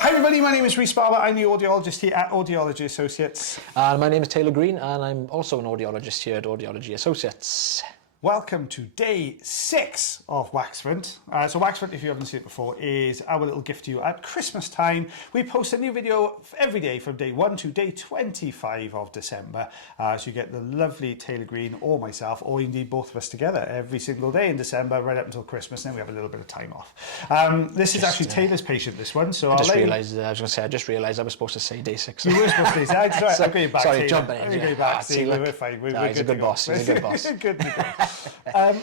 Hi everybody, my name is Rhys Barber. I'm the audiologist here at Audiology Associates. And my name is Taylor Green, and I'm also an audiologist here at Audiology Associates. Welcome to day 6 of Waxfront. So Waxfront, if you haven't seen it before, is our little gift to you at Christmas time. We post a new video every day from day 1 to day 25 of December. So you get the lovely Taylor Green or myself, or indeed both of us together every single day in December, right up until Christmas, and then we have a little bit of time off. This is actually Taylor's patient, this one. So I just realised I was supposed to say day 6. You were supposed to say, I'll go back. Sorry, jumping in. I'll go back. See, we're fine. We're he's a good boss. He's a good boss. Good.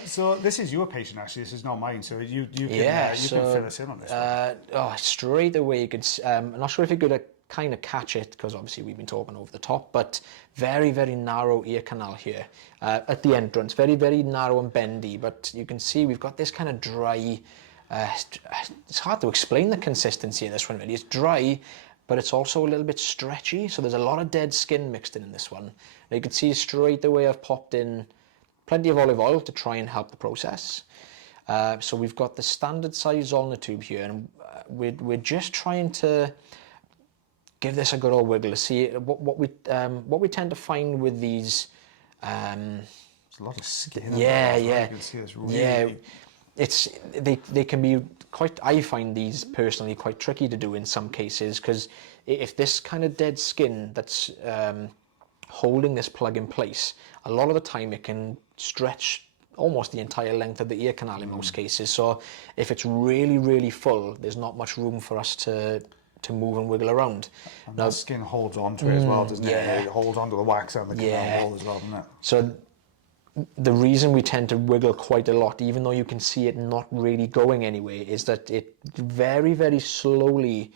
So this is your patient, actually. This is not mine. So you can fill us in on this. Straight away, you could. I'm not sure if you could kind of catch it because obviously we've been talking over the top, but very, very narrow ear canal here at the entrance. Very, very narrow and bendy. But you can see we've got this kind of dry. It's hard to explain the consistency of this one. Really, it's dry, but it's also a little bit stretchy. So there's a lot of dead skin mixed in this one. Now you can see straight away I've popped in plenty of olive oil to try and help the process. So we've got the standard size Zollner tube here, and we're just trying to give this a good old wiggle to see what we tend to find with these. There's a lot of skin. Yeah. You can see this really... Yeah, they can be quite. I find these personally quite tricky to do in some cases because if this kind of dead skin that's holding this plug in place, a lot of the time it can stretch almost the entire length of the ear canal in most cases. So if it's really, really full, there's not much room for us to move and wiggle around. And now, the skin holds onto it as well, doesn't it? It holds onto the wax and the canal wall as well, doesn't it? So the reason we tend to wiggle quite a lot, even though you can see it not really going anywhere, is that it very, very slowly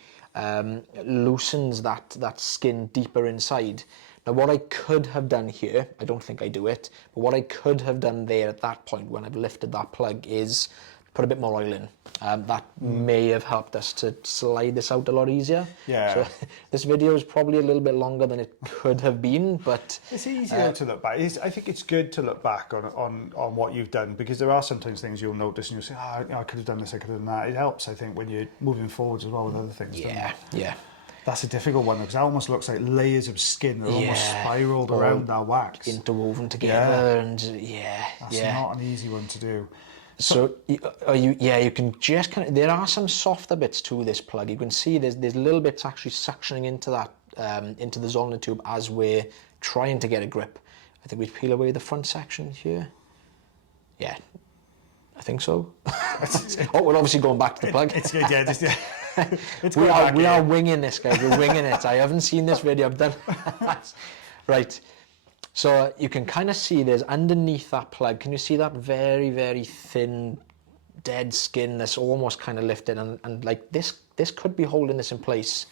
loosens that skin deeper inside. Now what I could have done here, I don't think I do it, but what I could have done there at that point when I've lifted that plug is put a bit more oil in. That may have helped us to slide this out a lot easier. Yeah. So this video is probably a little bit longer than it could have been, but... It's easier to look back. I think it's good to look back on what you've done, because there are sometimes things you'll notice and you'll say, I could have done this, I could have done that. It helps, I think, when you're moving forwards as well with other things. Yeah. That's a difficult one, because that almost looks like layers of skin that are almost spiraled around that wax. Interwoven together, and That's not an easy one to do. So you can just kind of, there are some softer bits to this plug. You can see there's little bits actually suctioning into that, into the Zollner tube as we're trying to get a grip. I think we peel away the front section here. Yeah, I think so. We're obviously going back to the plug. It's good, We are winging this, guys. We're winging it. I haven't seen this video. I've done. Right. So you can kind of see there's underneath that plug. Can you see that very, very thin, dead skin that's almost kind of lifted, and like this could be holding this in place.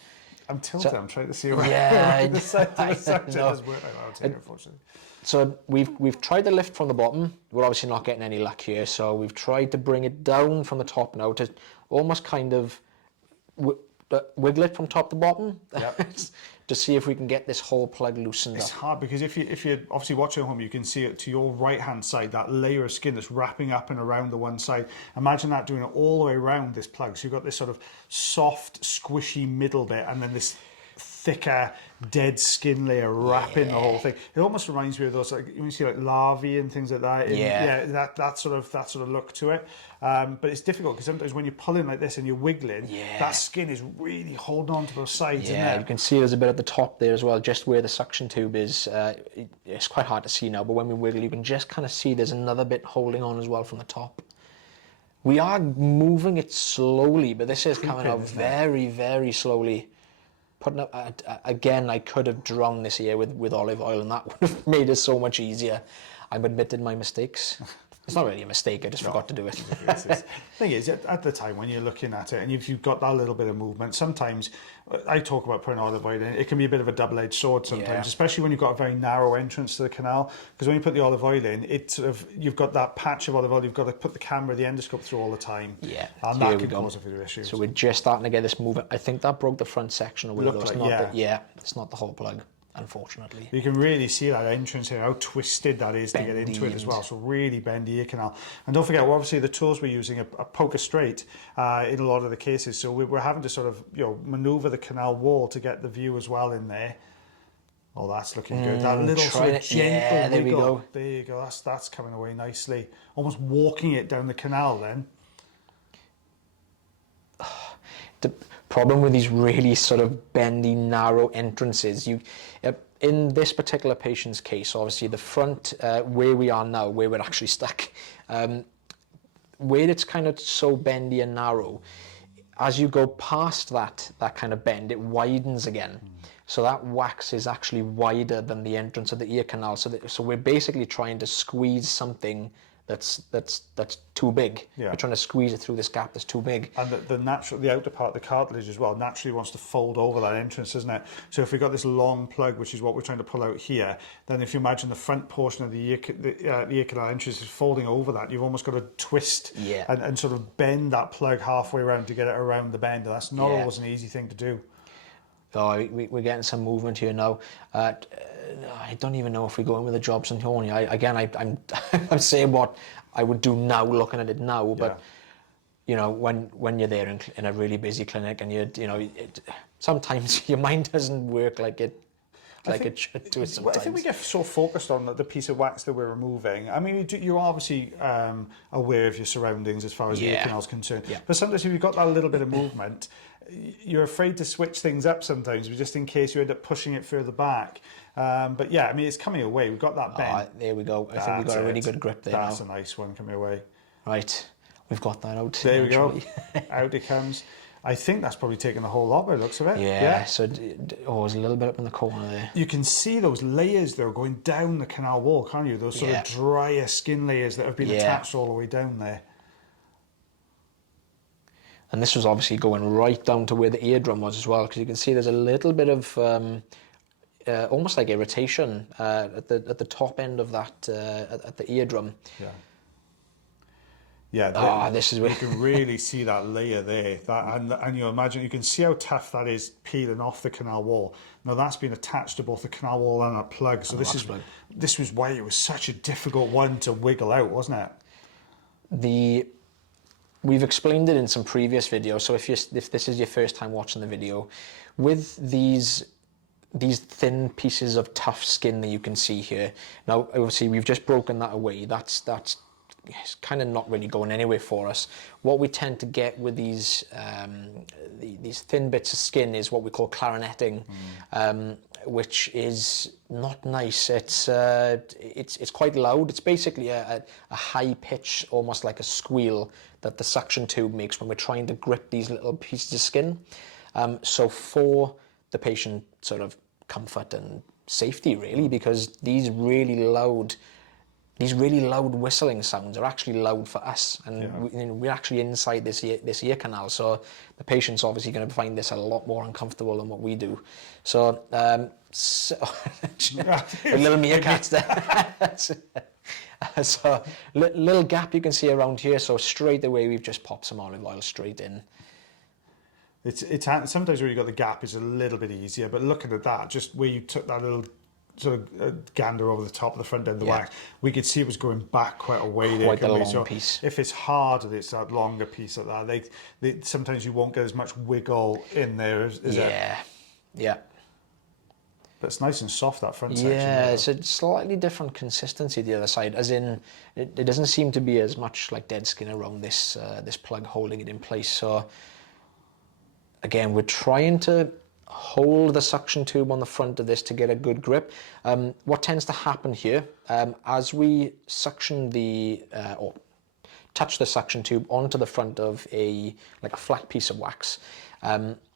I'm tilted. I'm trying to see where the suction has worked. I'll take it, unfortunately. So we've tried to lift from the bottom. We're obviously not getting any luck here. So we've tried to bring it down from the top now to almost kind of wiggle it from top to bottom. Yep. To see if we can get this whole plug loosened It's up. hard, because if you're obviously watching at home, you can see it to your right hand side, that layer of skin that's wrapping up and around the one side. Imagine that doing it all the way around this plug. So you've got this sort of soft, squishy middle bit, and then this thicker dead skin layer wrapping the whole thing. It almost reminds me of those, like you see like larvae and things like that. That sort of look to it. But it's difficult because sometimes when you're pulling like this and you're wiggling, that skin is really holding on to those sides. Yeah, you can see there's a bit at the top there as well, just where the suction tube is. It's quite hard to see now, but when we wiggle, you can just kind of see there's another bit holding on as well from the top. We are moving it slowly, but this is coming out very, very slowly. Putting up again, I could have drowned this ear with olive oil, and that would have made it so much easier. I've admitted my mistakes. It's not really a mistake, I just forgot to do it. The thing is, at the time when you're looking at it and if you've got that little bit of movement, sometimes, I talk about putting olive oil in, it can be a bit of a double-edged sword sometimes, especially when you've got a very narrow entrance to the canal, because when you put the olive oil in, it sort of, you've got that patch of olive oil, you've got to put the camera, the endoscope through all the time, and that can cause a few issues. So we're just starting to get this moving. I think that broke the front section away. It's not the whole plug. unfortunately. You can really see that entrance here, how twisted that is to get into it as well. Bendy. So really bendy ear canal. And don't forget, well, obviously the tools we're using are poker straight in a lot of the cases. So we're having to sort of, you know, maneuver the canal wall to get the view as well in there. Oh, that's looking good. That little sort of gentle yeah, there wiggle. we go. There you go. That's coming away nicely. Almost walking it down the canal then. The problem with these really sort of bendy, narrow entrances, in this particular patient's case, obviously the front, where we are now, where we're actually stuck, where it's kind of so bendy and narrow, as you go past that kind of bend, it widens again. So that wax is actually wider than the entrance of the ear canal. So we're basically trying to squeeze something that's too big. Yeah. We're trying to squeeze it through this gap that's too big. And the outer part, the cartilage as well, naturally wants to fold over that entrance, doesn't it? So if we've got this long plug, which is what we're trying to pull out here, then if you imagine the front portion of the ear canal entrance is folding over that, you've almost got to twist and sort of bend that plug halfway around to get it around the bend. And that's not always an easy thing to do. Oh, we're getting some movement here now. I don't even know if we go in with the Jobson Horny. I'm saying what I would do now, looking at it now, but you know, when you're there in a really busy clinic and sometimes your mind doesn't work like it should do sometimes. I think we get so focused on the piece of wax that we're removing. I mean, you're obviously aware of your surroundings as far as the ear canal is concerned. Yeah. But sometimes if you've got that little bit of movement, you're afraid to switch things up sometimes, just in case you end up pushing it further back. But yeah, I mean, it's coming away. We've got that bend. There we go. I think we've got a really good grip there. That's a nice one coming away. Right, we've got that out. There we go. Out it comes. I think that's probably taken the whole lot by the looks of it. Yeah. So, there's a little bit up in the corner there. You can see those layers that are going down the canal wall, can't you? Those sort of drier skin layers that have been attached all the way down there. And this was obviously going right down to where the eardrum was as well, because you can see there's a little bit of almost like irritation at the top end of that at the eardrum. This is where you can really see that layer there. And you imagine, you can see how tough that is peeling off the canal wall. Now that's been attached to both the canal wall and that plug. So this was why it was such a difficult one to wiggle out, wasn't it? We've explained it in some previous videos, so if this is your first time watching the video, with these thin pieces of tough skin that you can see here, now obviously we've just broken that away, that's kind of not really going anywhere for us. What we tend to get with these thin bits of skin is what we call clarinetting, which is not nice. It's quite loud. It's basically a high pitch, almost like a squeal that the suction tube makes when we're trying to grip these little pieces of skin. So for the patient sort of comfort and safety, really, because these really loud whistling sounds are actually loud for us, and we're actually inside this ear canal, so the patient's obviously going to find this a lot more uncomfortable than what we do. So, little meerkats there. So, little gap you can see around here. So straight away we've just popped some olive oil straight in. It's sometimes where you got the gap is a little bit easier, but looking at that, just where you took that little sort of gander over the top of the front end of the wax, we could see it was going back quite a way there. Quite a long piece. If it's hard and it's that longer piece like that, sometimes you won't get as much wiggle in there, is it? Yeah. But it's nice and soft, that front section. Yeah, it's a slightly different consistency the other side, as in it doesn't seem to be as much like dead skin around this plug holding it in place. So again, we're trying to hold the suction tube on the front of this to get a good grip. What tends to happen here, as we suction or touch the suction tube onto the front of a flat piece of wax,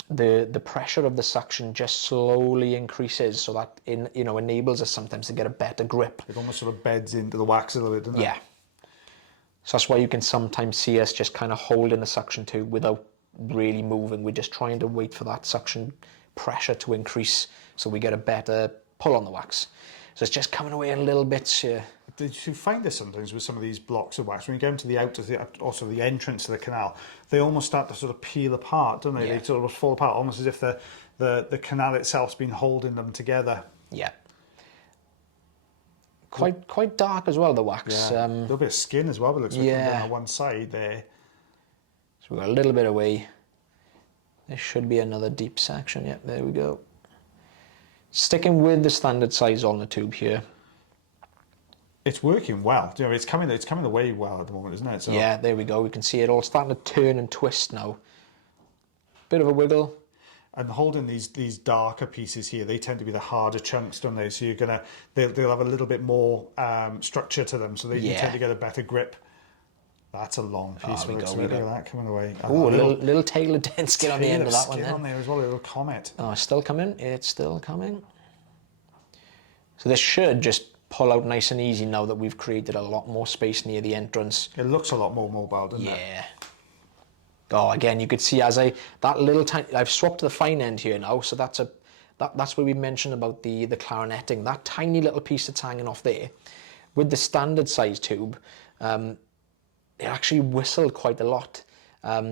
the pressure of the suction just slowly increases, so that enables us sometimes to get a better grip. It almost sort of beds into the wax a little bit, doesn't it? Yeah. So that's why you can sometimes see us just kind of holding the suction tube without really moving. We're just trying to wait for that suction pressure to increase so we get a better pull on the wax. So it's just coming away in little bits here. Did you find this sometimes with some of these blocks of wax? When you get into also the entrance to the canal, they almost start to sort of peel apart, don't they? Yeah. They sort of fall apart, almost as if the canal itself's been holding them together. Yeah. Quite dark as well, the wax. Yeah. A little bit of skin as well, but it looks like coming Yeah. down on one side there. So we've got a little bit away. There should be another deep section. Yep, there we go. Sticking with the standard size on the tube here. It's working well. You know, it's coming away well at the moment, isn't it? So, Yeah, there we go. We can see it all starting to turn and twist now. Bit of a wiggle. and holding these darker pieces here, they tend to be the harder chunks, don't they? So they'll have a little bit more structure to them, so you tend to get a better grip. That's a long piece. Look at that coming away. Oh, a little tail of dead skin on the end of that one. Skin on there as well, a little comet. Oh, it's still coming. It's still coming. So this should just pull out nice and easy now that we've created a lot more space near the entrance. It looks a lot more mobile, doesn't it? Yeah. Oh, again, you could see as I've swapped to the fine end here now, so that's where we mentioned about the clarinetting. That tiny little piece that's hanging off there, with the standard size tube, it actually whistled quite a lot.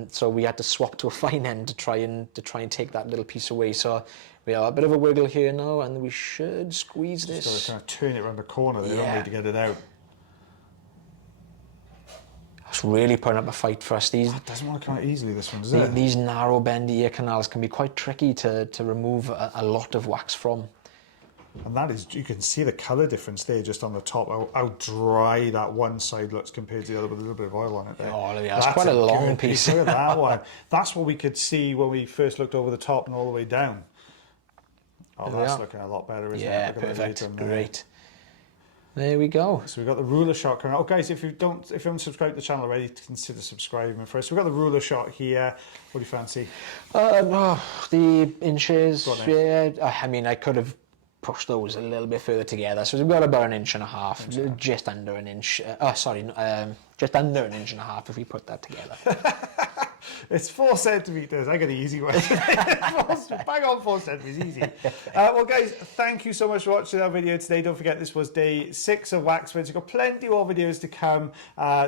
So we had to swap to a fine end to try and take that little piece away. So we have a bit of a wiggle here now, and we should squeeze this. Just got to kind of turn it around the corner there, don't we, to get it out. It's really putting up a fight for us. It doesn't want to come out easily, this one, does it? These narrow bendy ear canals can be quite tricky to remove a lot of wax from. And that is, you can see the colour difference there just on the top, how dry that one side looks compared to the other with a little bit of oil on it there. Oh, yeah, that's quite a long piece. Look at that one. That's what we could see when we first looked over the top and all the way down. Oh, that's looking a lot better, isn't it? Yeah, perfect. Great. There we go. So we've got the ruler shot coming out. Oh, guys, if you haven't subscribed to the channel already, consider subscribing first. So we've got the ruler shot here. What do you fancy? The inches. Yeah, I mean, I could have pushed those a little bit further together. So we've got about 1.5 inches, just under an inch. Just under 1.5 inches if we put that together. It's 4 centimetres. I got the easy one. Bang on 4 centimetres, easy. Well, guys, thank you so much for watching our video today. Don't forget, this was day 6 of Waxfence. We've got plenty more videos to come,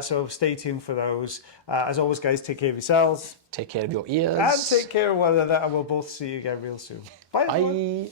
so stay tuned for those. As always, guys, take care of yourselves. Take care of your ears. And take care of one another, and we'll both see you again real soon. Bye, everyone. Bye.